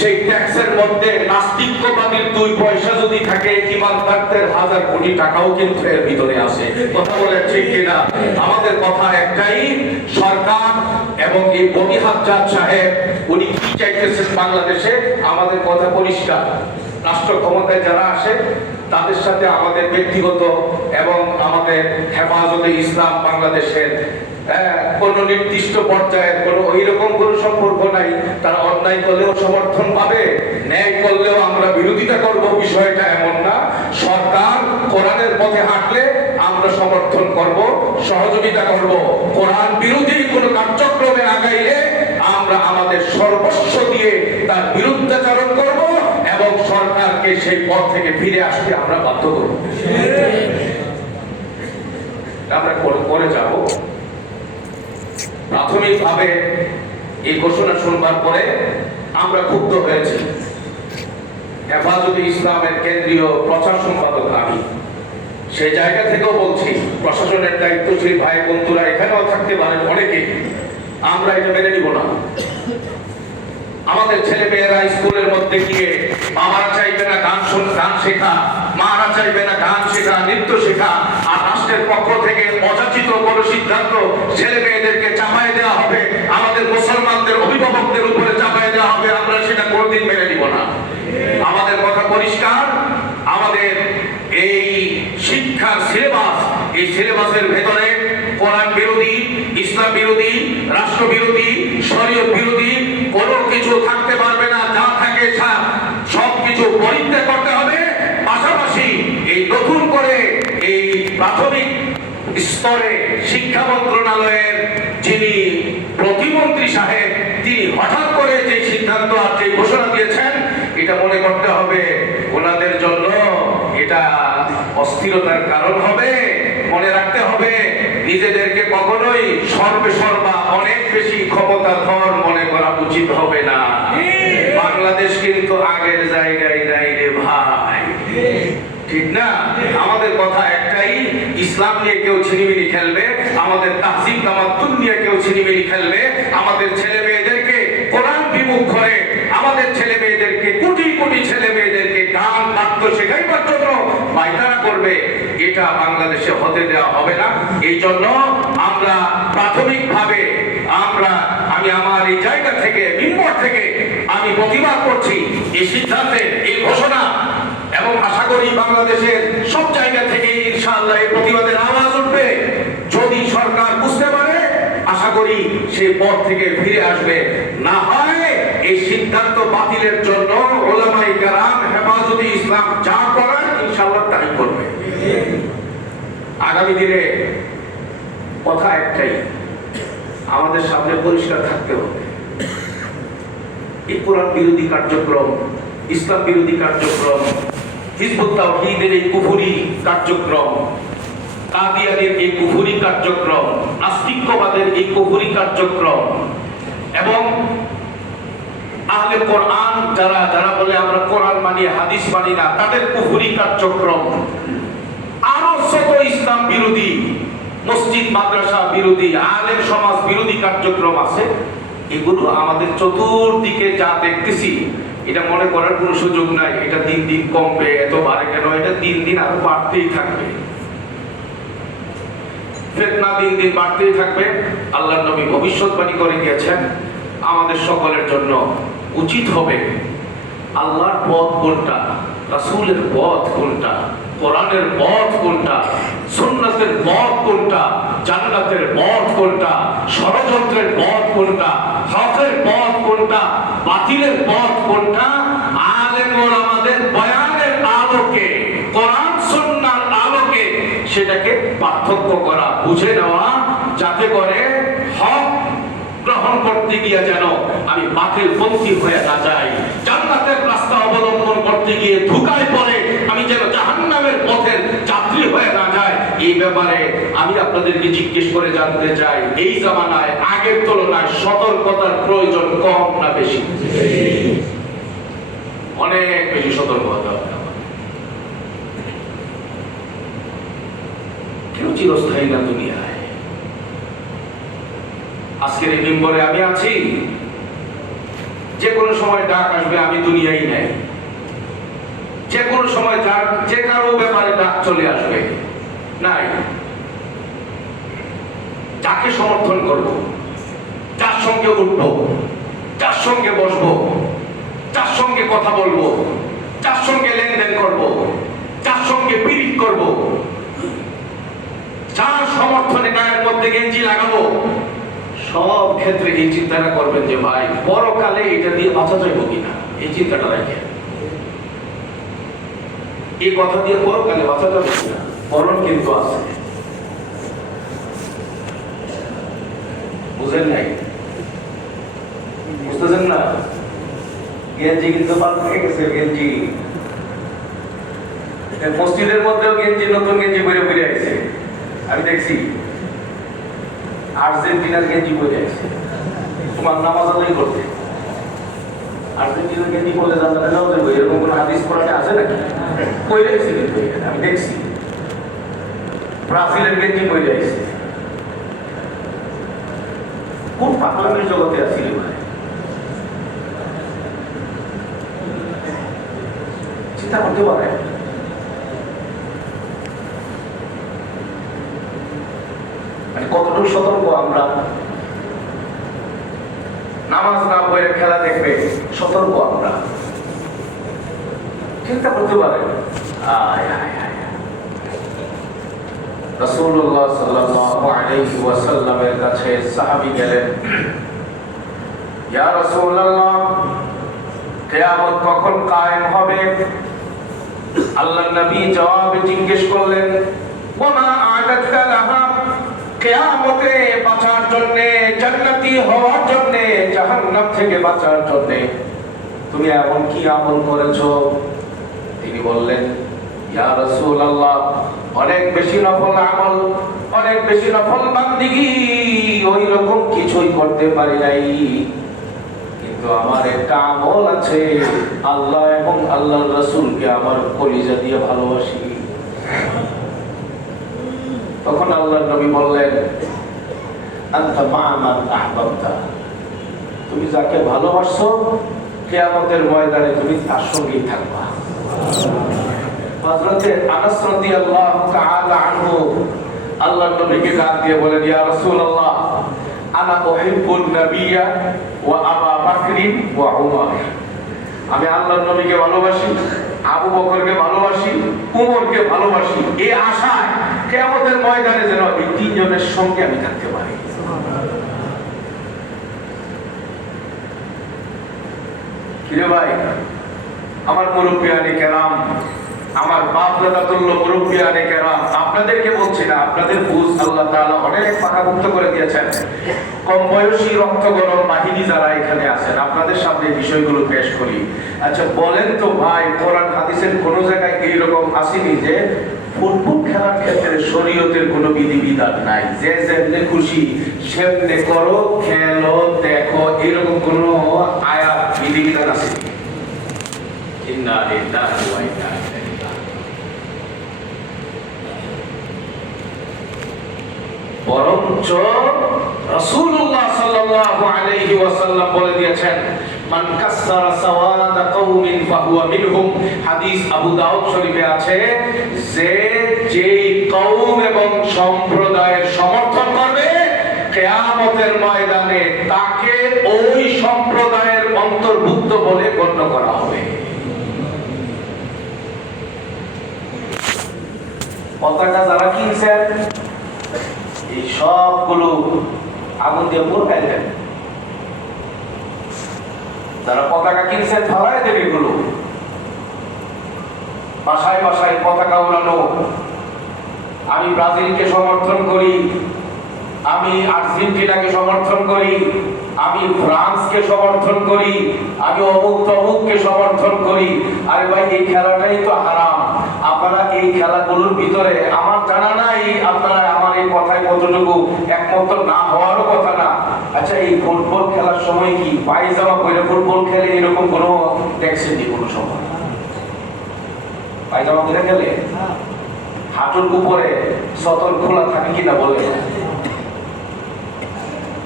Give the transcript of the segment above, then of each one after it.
সেই ট্যাক্সের মধ্যে নাস্তিকবাদীর 2 পয়সা যদি থাকে, ইমানদারদের 1000 কোটি টাকাও কিন্তু এর ভিতরে আছে। কথা বলে ঠিক কিনা? আমাদের কথা একটাই, সরকার এবং এই বনি হাজ্জাজ সাহেব উনি কি চাইতেছেন বাংলাদেশে, আমাদের কথা পরিষ্কার। রাষ্ট্র ক্ষমতায় যারা আসে তাদের সাথে আমাদের ব্যক্তিগত এবং আমাদের হেফাজতে ইসলাম বাংলাদেশের কোন নির্দিষ্ট পর্যায়ের কোন ওইরকম কোন সম্পর্ক নাই। তারা অন্যায় করলেও সমর্থন পাবে, ন্যায় করলেও আমরা বিরোধিতা করব, বিষয়টা এমন না। সরকার কোরআনের পথে হাঁটলে আমরা সমর্থন করব, সহযোগিতা করব। কোরআন বিরোধী কোন কার্যক্রমে আগাইলে আমরা আমাদের সর্বস্ব দিয়ে তার বিরুদ্ধাচরণ করব এবং সরকারকে সেই পথ থেকে ফিরে আসতে আমরা বাধ্য করব। আমরা করে যাব। প্রাথমিকভাবে এই ঘোষণা শুনবার পরে আমরা ক্ষুব্ধ হয়েছি। হেফাজতে ইসলামের কেন্দ্রীয় প্রচার সম্পাদক আমি, সেই জায়গা থেকেও বলছি, প্রশাসনের দায়িত্বশীল ভাই বন্ধুরা এখানেও থাকতে পারেন অনেকে, আমরা এটা মেনে নিব না। আমাদের ছেলে মেয়েরা স্কুলের মধ্যে গিয়ে বাবারা চাইবে না গান শেখা, মারা চাইবে না গান শেখা, নৃত্য শেখা, আর রাষ্ট্রের পক্ষ থেকে অযাচিত কোন সিদ্ধান্ত ছেলে মেয়েদেরকে চাপায় দেওয়া হবে, আমাদের মুসলমানদের অভিভাবকদের উপরে চাপায় দেওয়া হবে, আমরা সেটা কোনোদিন মেনে নিব না। আমাদের কথা পরিষ্কার, আমাদের এই শিক্ষার সিলেবাস, এই সিলেবাসের ভেতরে কোরআন বিরোধী, ইসলাম বিরোধী, রাষ্ট্র বিরোধী, শরীয়ত বিরোধী কোনো কিছু থাকতে পারবে না। যা থাকে সবকিছু পরিত্যাগ করতে হবে। পাশাপাশি এই নতুন করে এই প্রাথমিক স্তরে শিক্ষা মন্ত্রণালয়ের যিনি প্রতিমন্ত্রী সাহেব, তিনি হঠাৎ করে যে সিদ্ধান্ত আর যে ঘোষণা দিয়েছেন, এটা মনে করতে হবে ওনাদের জন্য এটা অস্থিরতার কারণ হবে। মনে রাখতে হবে নিজেদেরকে কখনোই সর্বা অনেক বেশি ক্ষমতাধর মনে করা উচিত হবে না। বাংলাদেশ কিন্তু আগের জায়গায় নাই রে ভাই, ঠিক না? আমাদের কথা একটাই, ইসলাম নিয়ে কেউ ছিনিমিনি খেলবে, আমাদের তাহজিব তামাদ্দুন নিয়ে কেউ ছিনিমিনি খেলবে, আমাদের ছেলে মেয়েদেরকে কোরআন বিমুখ করে, আমাদের ছেলে মেয়েদেরকে কোটি কোটি ছেলে মেয়েদেরকে গান বাদ্য শেখাইবার জন্য পায়তারা করবে, এটা বাংলাদেশে হতে দেওয়া হবে না। এই জন্য আমরা প্রাথমিকভাবে আমি আমার এই জায়গা থেকে, মিম্বর থেকে আমি প্রতিবাদ করছি এই সিদ্ধান্তের, এই ঘোষণা, এবং আশা করি বাংলাদেশের সব জায়গা থেকে ইনশাআল্লাহ এই প্রতিবাদের আওয়াজ উঠবে। যদি সরকার বুঝতে পারে, আশা করি সেই পথ থেকে ফিরে আসবে। না হয় এই সিদ্ধান্ত বাতিলের জন্য ওলামায়ে কেরাম, হেফাজতে ইসলাম যা করার ইনশাআল্লাহ তাই করবে। আগামী দিনে কথা একটাই, আমাদের সামনে পরিষ্কার থাকতে হবে। এই কোরআন বিরোধী কার্যক্রম, ইসলাম বিরোধী কার্যক্রম, হিজবুত তাওহীদের এই কুফরি কার্যক্রম, কাদিয়ানের এই কুফরি কার্যক্রম, নাস্তিকবাদের এই কুফরি কার্যক্রম, এবং আহলে কোরআন যারা বলে আমরা কোরআন মানি হাদিস মানি না, তাদের কুফরি কার্যক্রম, আরো শত ইসলাম বিরোধী, মসজিদ মাদ্রাসা বিরোধী, আলেম সমাজ বিরোধী কার্যক্রম আছে। এগুলো আমাদের চতুর্দিকে যা দেখতেছি, এটা মনে করার কোনো সুযোগ নাই এটা দিন দিন কমবে, এত বাড়ে কেন, এটা দিন দিন আরো বাড়তেই থাকবে। ফিতনা দিন দিন বাড়তেই থাকবে। আল্লাহর নবী ভবিষ্যৎবাণী করে গিয়েছেন, আমাদের সকলের জন্য উচিত হবে আল্লাহর পথ কোনটা, রাসূলের পথ কোনটা, কোরআনের পথ কোনটা, সুন্নাতের পথ কোনটা, জান্নাতের পথ কোনটা, ষড়যন্ত্রের পথ কোনটা, হকের পথ কোনটা, বাতিলের পথ কোনটা, আলেম ওলামাদের বয়ানের আলোকে, কোরআন সুন্নাহর আলোকে সেটাকে পার্থক্য করা, বুঝে নেওয়া, যাতে করে হক গ্রহণ করতে গিয়ে যেন আমি বাতিলপন্থী হয়ে না যাই, জান্নাতের রাস্তা অবলম্বন করতে গিয়ে ধোঁকায় পড়ে আমি যেন জাহান্নামের পথের যাত্রী হয়ে না যাই। এই ব্যাপারে আমি আপনাদেরকে জিজ্ঞেস করে জানতে চাই, এই জামানায় আগের তুলনায় সতর্কতার প্রয়োজন কম না বেশি? অনেক বেশি সতর্ক হতে হবে। কেউ চিরস্থায়ী না দুনিয়ায়। আজকের এই মিম্বরে আমি আছি, যে কোনো সময় ডাক আসবে, আমি দুনিয়ায় নাই। যে কোনো সময় যে কারো ব্যাপারে ডাক চলে আসবে, নাই। যাকে সমর্থন করব, যার সঙ্গে উঠবো, যার সঙ্গে বসবো, যার সঙ্গে কথা বলবো, যার সঙ্গে লেনদেন করব, যার সঙ্গে পীড়িত করব, যার সমর্থনে গায়ের মধ্যে গেঞ্জি লাগাবো, সব ক্ষেত্রে এই চিন্তাটা করবেন যে ভাই পরকালে এটা দিয়ে বাঁচা যাইব কিনা। এই চিন্তাটা রাখেন। এই কথা দিয়ে পরকালে বাঁচা যাবে কিনা, মরণ কিন্তু আছে। বুঝেন নাই? বুঝতেছেন না? গেঞ্জি কিন্তু পাল্টে গেছে। গেঞ্জি মসজিদের মধ্যেও গেঞ্জি, নতুন গেঞ্জি পরে পরে আছে। আমি দেখছি আর্জেন্টিনার গেঞ্জি পরে আছে, তোমার নামাজ আদায় করতে। আর্জেন্টিনার গেঞ্জি পরলে জানতে নাও যাবো, এরকম কোন হাদিস কোরআনে আছে নাকি? পরে আছে কিন্তু আমি দেখছি। ব্রাজিলের গেঞ্জি পরে আছে। কোন পাগলামির জগতে আছি রে ভাই? চিন্তা করতে পারে? মানে কতটুকু সতর্ক আমরা? নামাজ না পড়ে খেলা দেখবে, সতর্ক আমরা। চিন্তা করতে পারে? রাসূলুল্লাহ সাল্লাল্লাহু আলাইহি ওয়াসাল্লামের কাছে সাহাবী গেলেন, ইয়া রাসূলুল্লাহ, কিয়ামত কখন কায়েম হবে? আল্লাহর নবী জবাবে জিজ্ঞেস করলেন, ওয়া মা আ'দাতা লাহা? কিয়ামতে বাঁচার জন্য, জান্নাতি হওয়ার জন্য, জাহান্নাম থেকে বাঁচার জন্য তুমি এমন কি আমল করেছো? তিনি বললেন, ইয়া রাসূলুল্লাহ, অনেক বেশি নফল আমল, অনেক বেশি নফল বান্দিগি, ওই রকম কিছুই করতে পারি নাই, কিন্তু আমার একটা আমল আছে, আল্লাহ এবং আল্লাহর রাসূলকে আমার কলিজা দিয়ে ভালোবাসি। তখন আল্লাহর নবী বললেন, আনতা মা'a মান আহবাবতা, তুমি যাকে ভালোবাসো কিয়ামতের ময়দানে তুমি তার সঙ্গেই থাকবা। হযরতে আনাস রাদিয়াল্লাহু তাআলা আনহু আল্লাহর নবীকে ডাক দিয়ে বলেন, ইয়া রাসূলুল্লাহ, আনা উহিব্বুন নাবিয়্যা ওয়া আবা বকরিন ওয়া উমর। আমি আল্লাহর নবীকে ভালোবাসি, আবু বকরকে ভালোবাসি, উমরকে ভালোবাসি, এই আশায় কিয়ামতের ময়দানে যেন এই তিনজনের সঙ্গে আমি থাকতে পারি। কিরে ভাই, আমার মুরব্বিয়ানে কেরাম, আমার বাপ দাদা তুল্য মুরব্বিয়ানে কেরাম, আপনাদেরকে বলছি না, আপনাদের বুঝ আল্লাহ তাআলা অনেক পাকাপোক্ত করে দিয়েছেন। কম বয়সী রক্ত গরম বাহিনী যারা এখানে আছেন, আপনাদের সামনে বিষয়গুলো পেশ করি। আচ্ছা বলেন তো ভাই, কোরআন হাদিসের কোন জায়গায় এইরকম আসেনি যে ফুটবল খেলার ক্ষেত্রে শরীয়তের কোনো বিধিবিধান নাই, যে যেমনে খুশি সেমনে করো, খেলো, দেখো, এরকম কোনো আয়াত বিধিবিধান আসেনি? ইন্না লিল্লাহি ওয়া ইন্না ইলাইহি রাজিউন। বরঞ্চ রাসূলুল্লাহ সাল্লাল্লাহু আলাইহি ওয়াসাল্লাম বলে দিয়েছেন, মান কাসসারা সাওয়াদা কওমিন ফাহুয়া মিনহুম। হাদিস আবু দাউদ শরীফে আছে যে যেই কওম এবং সম্প্রদায়ের সমর্থন করবে কিয়ামতের ময়দানে তাকে ওই সম্প্রদায়ের অন্তর্ভুক্ত বলে গণ্য করা হবে। পতাকা যারা কিনছেন এই সবগুলো আগুন দিয়ে পুড়াই দেন। যারা পতাকা কিনছেন ধরাই দেবে এগুলো। বাসায় বাসায় পতাকা উড়ানো, আমি ব্রাজিলকে সমর্থন করি, আমি আর্জেন্টিনাকে সমর্থন করি, আমি ফ্রান্সকে সমর্থন করি, আমি অমুক তমুককে সমর্থন করি। আরে ভাই, এই খেলাটাই তো হারাম। আপনারা এই খেলাগুলোর ভিতরে, আমার জানা নাই আপনারা আমার এই কথায় কতটুকু একমত না হওয়ারও কথা না। আচ্ছা, এই ফুটবল খেলার সময় কি পায়জামা পরে ফুটবল খেলে এরকম কোনো দেখছেন কি কোনো সময়? পায়জামা পরে খেলে হাঁটুর উপরে সতর খোলা থাকে কিনা বলে?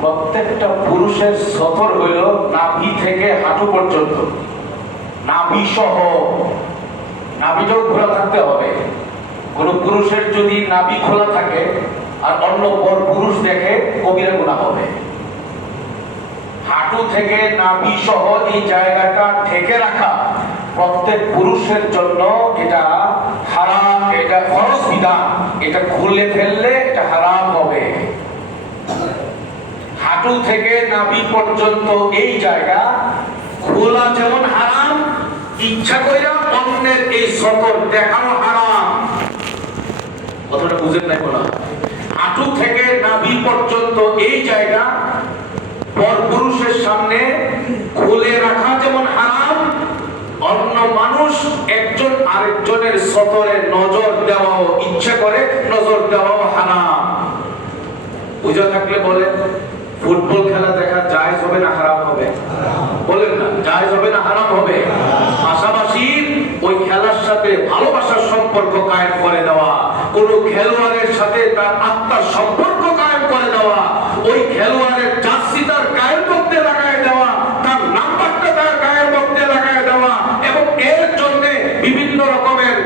প্রত্যেকটা পুরুষের সতর হইল নাভি থেকে হাঁটু পর্যন্ত, নাভি সহ। নাভিটাও খোলা থাকতে হবে। কোন পুরুষের যদি নাভি খোলা থাকে আর অন্য পর পুরুষ দেখে, কবিরা গুনাহ হবে। হাঁটু থেকে নাভি সহ এই জায়গাটা ঢেকে রাখা প্রত্যেক পুরুষের জন্য এটা হারাম, এটা ফরজ বিধান। এটা খুলে ফেললে এটা হারাম হবে। হাঁটু থেকে নাভি পর্যন্ত এই জায়গা খোলা যেমন হারাম, ইচ্ছা কইরা অন্যের এই সতর দেখানো হারাম। কথাটা বুঝেন নাই বলা? হাঁটু থেকে নাভি পর্যন্ত এই জায়গা পর পুরুষের সামনে খুলে রাখা যেমন হারাম, অন্য মানুষ একজন আরেকজনের সতরে নজর দেওয়াও, ইচ্ছা করে নজর দেওয়াও হারাম। বুঝা থাকলে বলেন, ফুটবল খেলা দেখা জায়েজ হবে না হারাম হবে? বলেন না, জায়েজ হবে না হারাম হবে? পাশাপাশি ওই খেলার সাথে ভালোবাসার সম্পর্ক কায়েম করে দেওয়া, কোন খেলোয়াড়ের সাথে তার আত্মার সম্পর্ক কায়েম করে দেওয়া, ওই খেলোয়াড়ের জার্সি তার গায়ের মধ্যে লাগায় দেওয়া, তার নাম্বারটা তার গায়ের মধ্যে লাগায় দেওয়া, এবং এর জন্য বিভিন্ন রকমের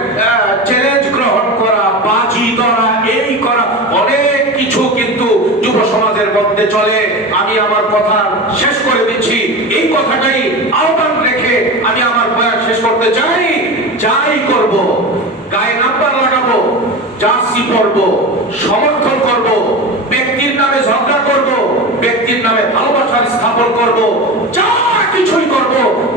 চ্যালেঞ্জ গ্রহণ করা, বাজি ধরা, এই করা, অনেক কিছু কিন্তু যুব সমাজের মধ্যে চলে। আমি আমার কথা শেষ করে দিচ্ছি, এই কথাটাই আহ্বান রেখে আমি আমার বয়ান শেষ করতে চাই। যাই করব, গায়ে নাম্বার লাগাবো, জার্সি পরবো, সমর্থন করব, ব্যক্তির নামে ঝগড়া করব, ব্যক্তির নামে ভালোবাসার স্থাপন করব, যা কিছুই করব,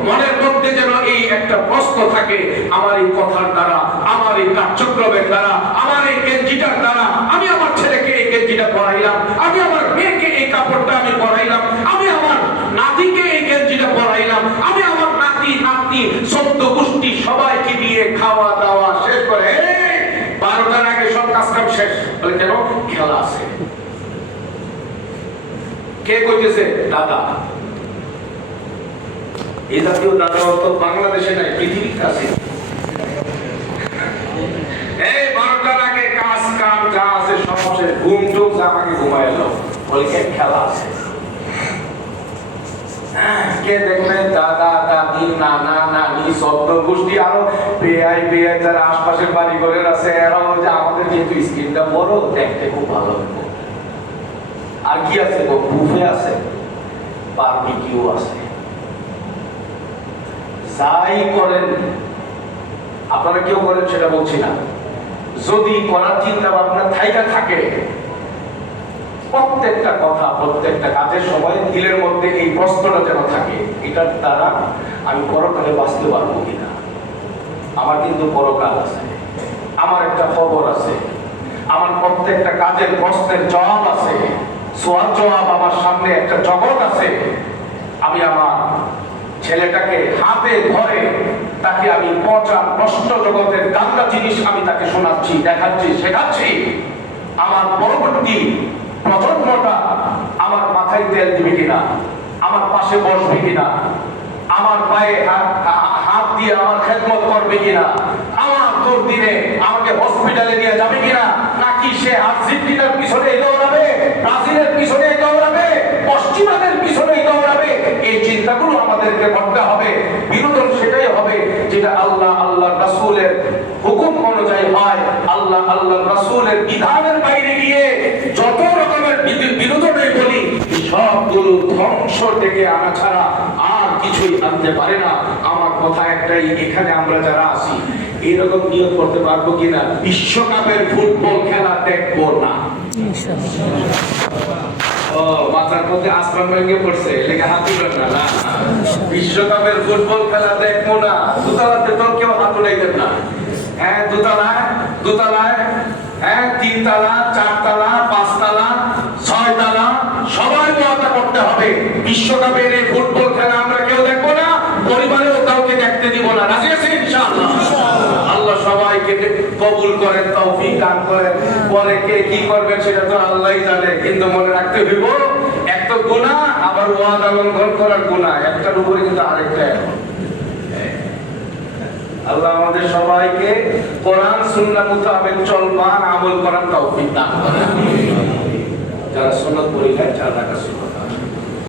মনের মধ্যে যেন এই একটা প্রশ্ন থাকে, আমার এই কথার দ্বারা, আমার এই কার্যক্রমের দ্বারা, আমার এই গেঞ্জিটার দ্বারা আমি আমার ছেলেকে এই গেঞ্জিটা পরাইলাম, আমি আমার মেয়েকে এই কাপড়টা আমি পরাইলাম, আমি আমার নাতিকে এই গেঞ্জিটা পরাইলাম, আমি আমার নাতি নাতনি সদ্য গোষ্ঠী সবাইকে দিয়ে খাওয়া দাওয়া শেষ করে 12টার আগে সব কাজকাম শেষ। বলে কেন? খেলা আছে। কে কইতেছে? দাদা। এই জাতীয় দাদা তো বাংলাদেশে নাই, পৃথিবীতে আছে। এই 12টার আগে কাজ কাম যা আছে সব শেষ, ঘুম টুম যা, আমাকে ঘুমায় এলো। বলে কে? খেলা আছে। কে দেখবে? দাদা দাদি নানা নানি সদ্য গোষ্ঠী, আরো বেআই বেআই যারা আশপাশের বাড়ি ঘরের আছে, এরাও যে আমাদের যেহেতু স্ক্রিনটা বড়, দেখতে খুব ভালো হবে। আর কি আছে? বুফে আছে, বারবিকিউ আছে। যাই করেন আপনারা, কেউ করেন সেটা বলছি না, যদি করার চিন্তা ভাবনা থাইকা থাকে, প্রত্যেকটা কথা প্রত্যেকটা কাজের সময় দিলের মধ্যে এই প্রশ্নটা যেন থাকে, এটার দ্বারা আমি পরকালে বাঁচতে পারবো কিনা। আমার কিন্তু পরকাল আছে, আমার একটা খবর আছে, আমার প্রত্যেকটা কাজের প্রশ্নের জবাব আছে, সোয়াল জবাব আমার সামনে একটা জগৎ আছে। আমি আমার ছেলেটাকে হাতে ধরে তাকে আমি পচা নষ্ট জগতের গান্দা জিনিস আমি তাকে শোনাচ্ছি, দেখাচ্ছি, শেখাচ্ছি। আমার পরবর্তী প্রজন্মটা আমার মাথায় তেল দিবে কিনা, আমার পাশে বসবে কিনা, আমার পায়ে হাত দিয়ে আমার খেদমত করবে কিনা, আমার তোর দিনে আমাকে হসপিটালে নিয়ে যাবে কিনা, নাকি সে আর্জেন্টিনার পিছনে দৌড়াবে, ব্রাজিলের পিছনে দৌড়াবে, পশ্চিমাদের পিছনে দৌড়াবে। এই চিন্তাগুলো আমাদেরকে করতে হবে। বিনোদন সেটাই হবে যেটা আল্লাহ আল্লাহ রাসূলের হুকুম অনুযায়ী হয়। আল্লাহ আল্লাহ রাসূলের বিধানের বাইরে গিয়ে যত রকমের বিনোদনে বলি, সবগুলো ধ্বংস থেকে আনা ছাড়া আর কিছুই আনতে পারে না। আমার কথা একটাই, এখানে আমরা যারা আছি এরকম নিয়ত করতে পারবো কিনা বিশ্বকাপের ফুটবল খেলা দেখবো না। ও মাথার মধ্যে আসমান ভেঙে পড়ছে, লেগে হাত তুলেন না। বিশ্বকাপের ফুটবল খেলা দেখবো না। দোতলাতে তো কেউ হাত উঠাইতেন না। হ্যাঁ, দোতলায় হ্যাঁ, 3 তলা 4 তলা 5 তলা 6 তলা সবাই ওয়াদা করতে হবে, বিশ্বকাপের এই ফুটবল খেলা আমরা কেউ দেখবো না, পরিবারেও কাউকে দেখতে দিব না। রাজি আছেন ইনশাআল্লাহ? আল্লাহ সবাইকে কবুল করেন, তৌফিক দান করেন। পরে কে কি করবেন সেটা তো আল্লাহই জানে, কিন্তু মনে রাখতে হইব, এক তো গুনাহ, আবার ওয়াদা লঙ্ঘন করার গুনাহ, একটার উপরে কিন্তু আরেকটা। আল্লাহ আমাদের সবাইকে কোরআন সুন্নাহ মোতাবেক চলবার আমল করার তৌফিক দান করেন। যারা সুন্নত পরিখায় 4 রাকাত সুন্নত